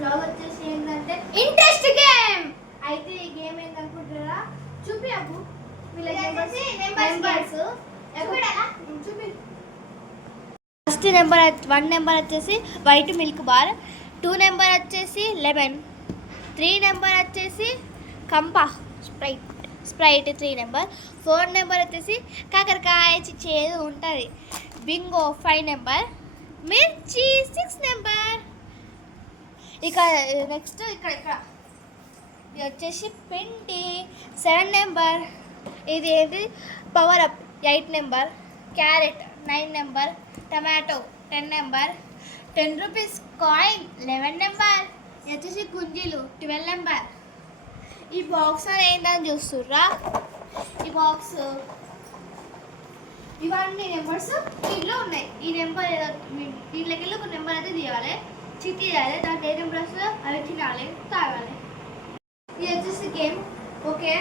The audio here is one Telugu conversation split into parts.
బ్లాగ్ వచ్చేసి ఏంటంటే ఇంట్రెస్ట్ గేమ్. అయితే ఈ గేమ్ ఏంటనుకుంటారా? చూపి అబ్బు నెంబర్స్ చూపి. ఫస్ట్ నెంబర్ 1 నెంబర్ వచ్చేసి వైట్ మిల్క్ బార్, 2 నెంబర్ వచ్చేసి లెమన్, 3 నెంబర్ వచ్చేసి కంపా స్ప్రైట్ 3 నెంబర్, 4 నెంబర్ వచ్చేసి కాకరకాయ చేదు ఉంటుంది బింగో 5 నెంబర్, మిర్చి 6 నెంబర్. ఇక నెక్స్ట్ ఇక్కడ ఇది వచ్చేసి పిండి 7 నెంబర్, ఇది ఏంటి power up 8 number, carrot 9 number, tomato 10 number, 10 rupees coin 11 number, ఇది వచ్చేసి గుంజీలు 12 నెంబర్. ఈ బాక్స్ అని ఏంటని చూస్తుర్రా? ఈ బాక్స్ ఇవన్నీ నెంబర్స్ దీంట్లో ఉన్నాయి. ఈ నెంబర్ ఏదో దీంట్లోకి వెళ్ళి ఒక నెంబర్ అయితే తీయాలి, చిట్టి తీయాలి, దాంట్లో ఏ నెంబర్ వస్తుందో అవి తినాలి, తాగాలి. ఇది వచ్చేసి గేమ్. ఓకే,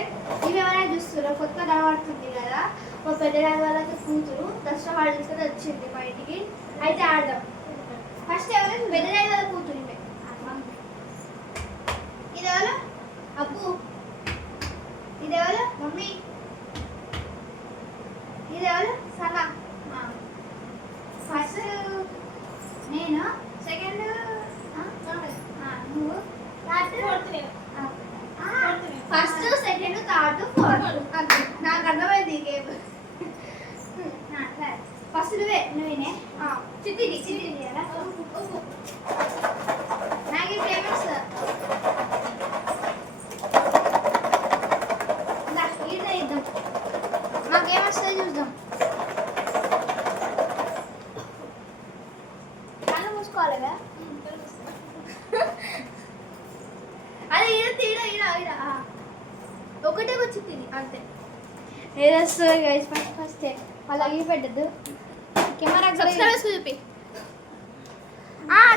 ఇవి ఎవరైనా చూస్తున్నారు కొత్త కనబడుతుంది కదా, మా పెద్దరాజు వాళ్ళకి కూతురు దసరా వాళ్ళు తీసుకొని వచ్చింది మా ఇంటికి. అయితే ఆడదాం. ఫస్ట్ ఎవరైనా పెద్దరాజు వాళ్ళ కూతురు ఇది ఎవరు? అబ్బు. ఇది ఎవరు? మమ్మీ. ఇది ఎవరు? సనా. ఫస్ట్ నేను, సెకండ్ నువ్వు, ఫస్ట్ సెకండ్ థర్డ్ ఫోర్త్. నాకు అర్థమైంది ఈ గేమ్. ఫస్ట్ నువ్వేనే చిట్టి తీయాలా? నాకు ఫేమస్ ఇద్దాం. మాకేమొస్తుంది చూద్దాం. కళ్ళు మూసుకోవాలి కదా. అది ఈడ ఒకటే వచ్చి తిని అంతే. ఏది వస్తుంది గైస్? ఫస్ట్ వాళ్ళు అవి పెట్టద్దు. కెమెరా సబ్స్క్రైబర్స్ చూపి.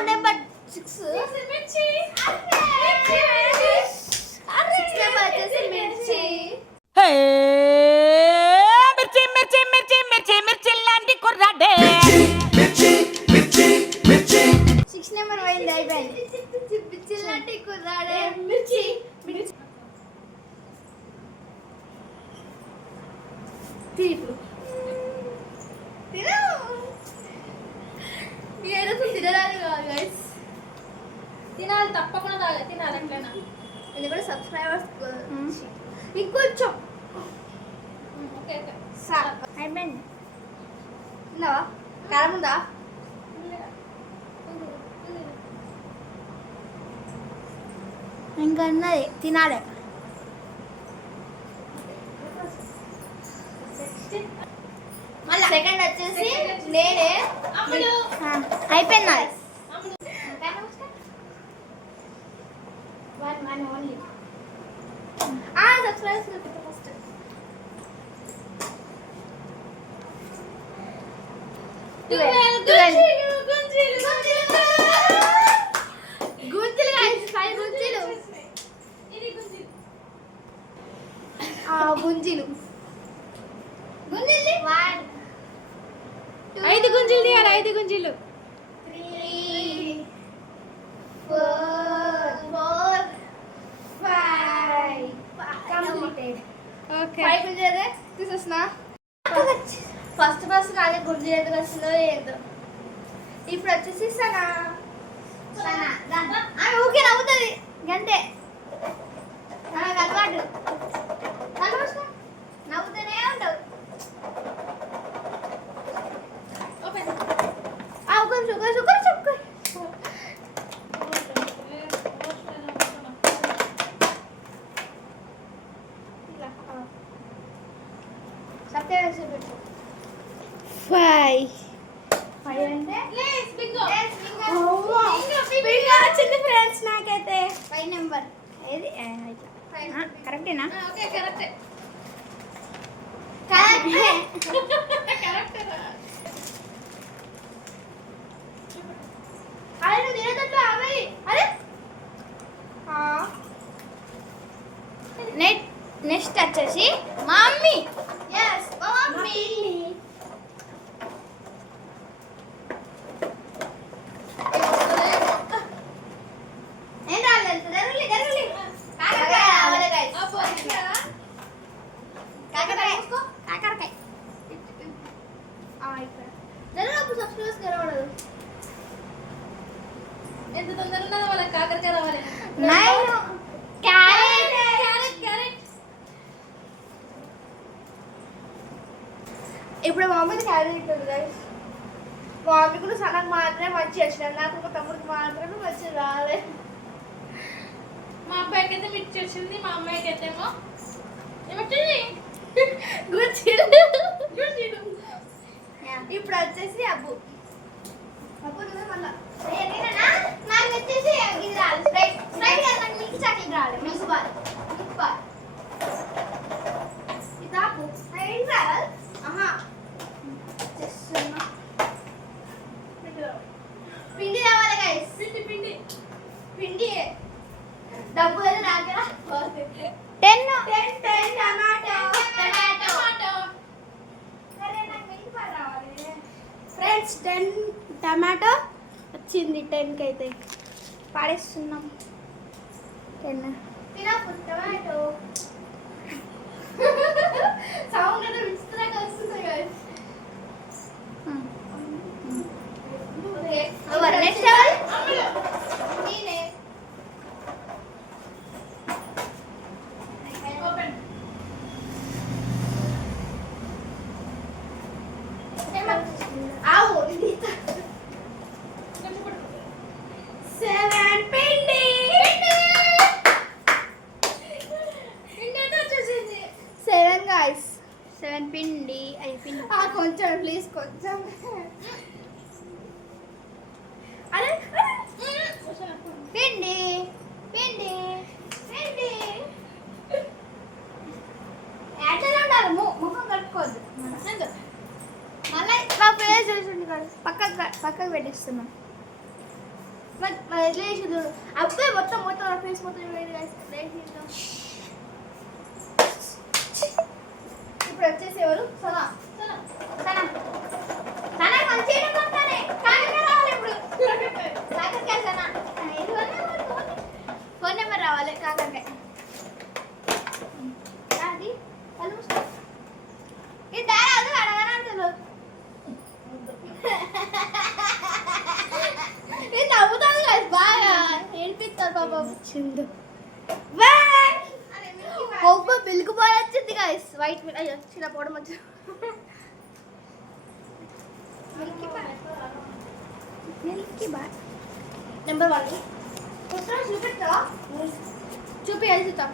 నెంబర్ 6 లాంటి కుర్రాడే. 6 నెంబర్ పోయింది, అయిపోయింది. మిర్చి లాంటి కుర్రాడే. మిర్చి తీపు ఏదో తినడానికి కాదు గైస్, తినాలి, తప్పకుండా తాగాలి, తినాలి ఎట్లయినా. ఇది కూడా సబ్స్క్రైబర్స్ ఇంకొంచెం. ఓకే అయిపోయింది. తిన్నావా? కారం ఉందా? ఇంకా ఉన్నది, తినాలి. సెకండ్ వచ్చేసి నేనే. అయిపోయింది నాది. Only subscribers first. గుంజీలు 5 గుంజీలు తీయాలి. 5 గుంజీలు. 3 4 5 కంప్లీటెడ్. ఓకే 5 గుంజీలు తీసేస్తున్నా. ఫస్ట్ నాదే గుంజీలు ఎందుకు వచ్చిందో ఏందో. ఇప్పుడు వచ్చేసి సనా ఊకే నవ్వుతుంది గంటే. నాకు అలవాటు నవ్వుతూనే ఉంటావు. వచ్చింది ఫ్రెండ్స్ నాకైతే 5 నెంబర్. ఏది కరెక్టేనా? ఓకే కరెక్టే. నెక్స్ట్ వచ్చేసి మమ్మీ. మమ్మీ ఇక్కడ జరగప్పుడు సబ్స్క్రైబర్స్ కనబడదు. ఎంత తొందర ఉన్నదో వాళ్ళకి కాకరకాయ రావాలి. Carrot carrot carrot. ఇప్పుడు మా మమ్మీ క్యారెట్ తింటుంది గైస్. మా మమ్మీ కూడా సనకు మాత్రమే మంచిగా వచ్చినాయి, నాకు ఒక తమ్ముడికి మాత్రమే మంచిగా రాలేదు. మా అబ్బాయికి అయితే మిర్చి వచ్చింది, మా అమ్మాయికి అయితే ఏమో ఏమొచ్చింది గుర్చిడు. గుర్చిడు. ఇప్పుడు వచ్చేసి అబ్బు అబ్బు నువ్వే మళ్ళా నాకు వచ్చేసి ఇది రాదు. స్ప్రైట్ స్ప్రైట్ కాదు, నాకు మిల్క్ చాక్లెట్ రావాలి. మిల్క్ బార్ ఇది అబ్బు ఏం రాదు. ఆహా చేస్తున్నా. పిండి రావాలి గైస్. పిండి పిండి పిండి డబ్బు ఏదో రాకరా. 10 టమాటో టమాటో. అరే నాకు మిల్క్ బార్ రావాలి ఫ్రెండ్స్. 10 టమాటో వచ్చింది. 10కి అయితే పాడేస్తున్నాం. 10 తినప్పుడు టమాటో సౌండ్ అయితే విచిత్రంగా వస్తుంది గైస్. నెక్స్ట్ నేనే ఓపెన్. ఆవు కొంచెం పట్టు. 7 పిండి పిండి అయితే వచ్చేసింది. 7 గాయ్స్. 7 పిండి అయిపోయింది. కొంచెం ప్లీజ్ కొంచెం. అరే పిండి పిండి పిండి ఎట్లా ఉండాలి? ముఖం కట్టుకోవద్దు. మళ్ళీ మా ఫేస్ చూసింది కదా, పక్కకు పెట్టేస్తున్నాం. మరి ఎట్లా చేసి చూడు. అప్పుడే మొత్తం ఫేస్ మొత్తం వేసి. ఇప్పుడు వచ్చేసి ఎవరు? సనా సనా సనా సనా మంచిగా కొట్టాలి. కాకరకాయ రావాలి ఇప్పుడు. కాకరకాయ సనా ఫోన్ నెంబర్ రావాలి. కాకరకాయ అది ఇది దారాదు అడగనంతలు. ఇది నవ్వుతాను కదా బాగా ఏడిపిస్తారు పాపం. చిందు ఒబ్బ మిల్క్ బార్ వచ్చింది గైస్. White milk. అయ్యో చిన్న పోవడం వచ్చింది. మిల్కీ బార్ నెంబర్ 1 చూపిస్తావా? చూపి అది చూద్దాం.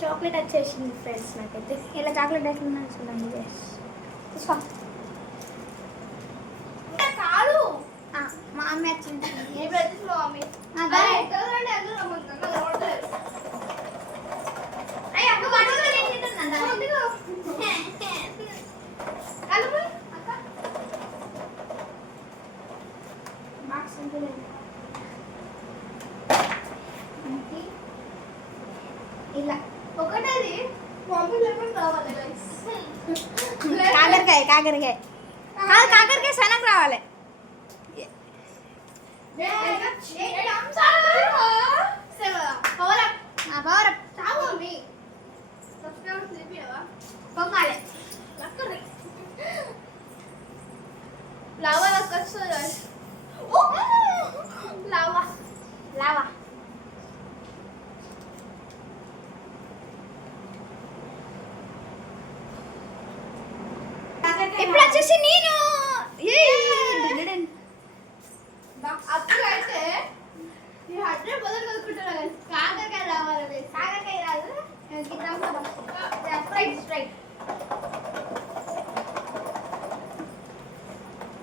చాక్లెట్ వచ్చేసింది ఫ్రెండ్స్. నాకైతే ఇలా చాక్లెట్ వేసుకున్నా చూడండి తీసుకో. కాదు మా అమ్మ వచ్చింది. ఇప్పుడు వచ్చేసి మా మమ్మీ ఇలా ఒకటేది మమ్మీ లేకుండా రావాలి. కాకరకాయ కాకరకాయ కాదు, కాకరకాయ సనకు రావాలి. పొంగాలి లావా వస్తుంది. లావా లావా ఇప్పుడు వచ్చేసి నేను అప్పుడు అయితే ఈ 100 బదులు కలుపుకుంటున్నా. కాకరకాయ రావాలి. కాకరకాయ రాదు. స్ప్రైట్ స్ప్రైట్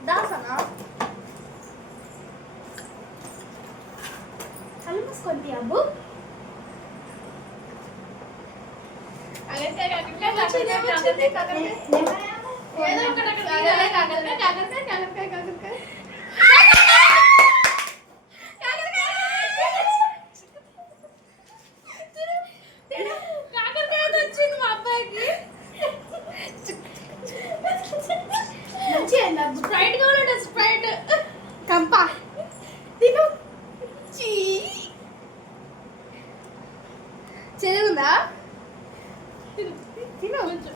దాసనా కళ్ళు మూసుకుంటే అబ్బు. కాకరకాయ కాకరకాయ కాకరకాయ. ఏదో ఒకటి అక్కడ కాకరకాయ కాకరకాయ కాకరకాయ కాకరకాయ కాకరకాయ. కాకరకాయ వచ్చింది మా అబ్బాయికి. స్ప్రైట్ కావాలంటే స్ప్రైట్. కంపా తిను. చెరుగుందా? తిను కొంచెం.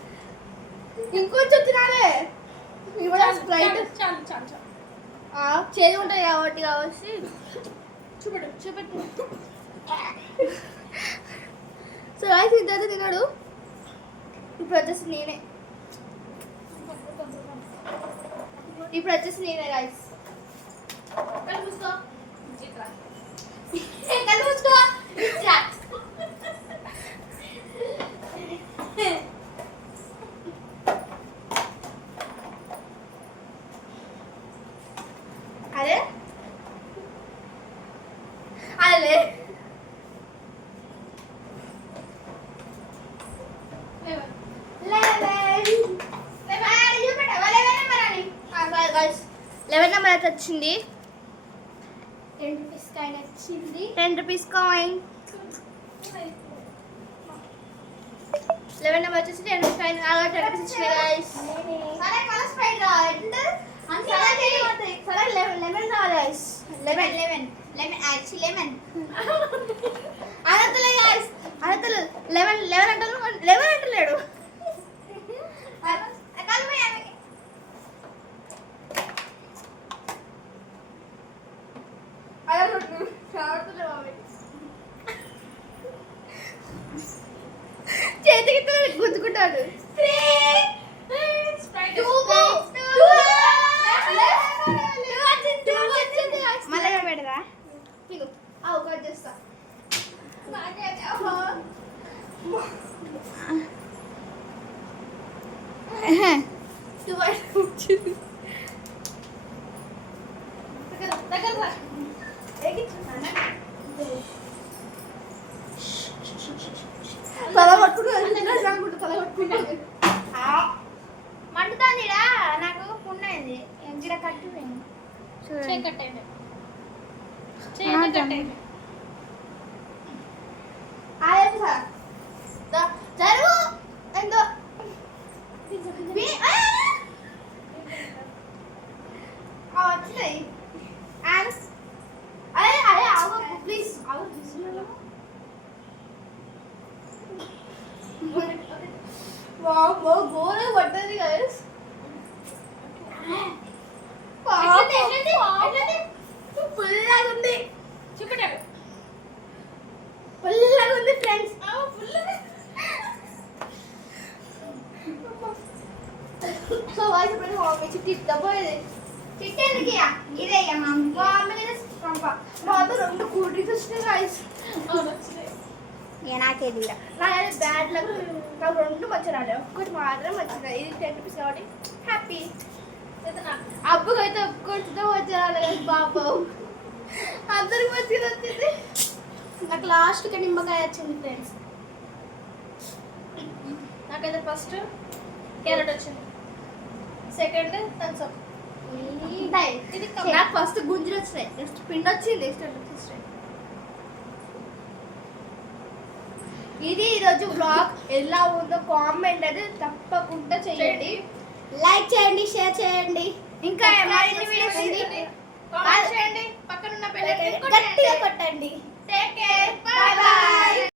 ఇంకొంచెం తినాలి. చేదు ఉంటుంది కాబట్టి చూపెట్టు సో గాయస్ ఇద్దరు తిన్నాడు. ఇప్పుడు వచ్చేసి నేనే గాయస్. కలుపుకో అదే అదే లెవెన్ నెంబర్ అయితే వచ్చింది. 10 రూపీస్ కాయిన్ వచ్చింది. 10 రూపీస్ కాయిన్. 11 నెంబర్ వచ్చేసి 10 రూపీస్ కాయిన్. అలా 10 రూపీస్ వచ్చింది గాయస్. సరే కలర్స్ పైన రా. సరే లెమన్ రావాలి గాయస్. లెమన్ యాక్చువల్లీ లెమన్ అనతలే గాయస్. అనతలు లెమన్ అంటలేడు. చేతికి గుంజుకుంటాడు. మళ్ళీ పెడదా తిను. కట్ చేస్తా. మండుతాందిరా. నాకు పున్నైంది. గిడ కట్టిపోయింది. జరుగు ఎంతో వచ్చినాయి. అదే అదే ప్లీజ్ ఘోరం పడ్డది గైస్. పుల్లగా ఉంది. చూపెట్టాడు. పుల్లగా ఉంది ఫ్రెండ్స్. సో వాయిస్ ఇప్పుడు మమ్మీ చిట్టి డబ్బా ఇది చిట్టేందుకు ఇదే మమ్మీ మాతో 2 కూల్ డ్రింక్స్ వచ్చినాయి గాయస్. నాకేది నాది బ్యాడ్ లక్. నాకు 2 మంచిగా రాలేదు, ఒక్కటి మాత్రం మంచిగా. ఇది 10 రూపీస్ కాబట్టి హ్యాపీ. అబ్బుకైతే ఒక్కటితో మంచిగా రాలేదు పాపం. అందరికి మంచిగా వచ్చింది. నాకు లాస్ట్కి నిమ్మకాయ వచ్చింది ఫ్రెండ్స్. నాకైతే ఫస్ట్ క్యారెట్ వచ్చింది, సెకండ్ థమ్స్ అప్. నాకు ఫస్ట్ గుంజులు వచ్చినాయి, నెక్స్ట్ పిండి వచ్చింది, నెక్స్ట్ ఇది ఈరోజు బ్లాగ్. ఎలా ఉందో కామెంట్ అయితే తప్పకుండా చేయండి. లైక్ చేయండి, షేర్ చేయండి. ఇంకా మరిన్ని వీడియోస్ చేయండి. పక్కన ఉన్న బెల్ ఐకాన్ గట్టిగా కొట్టండి. Take care, by by.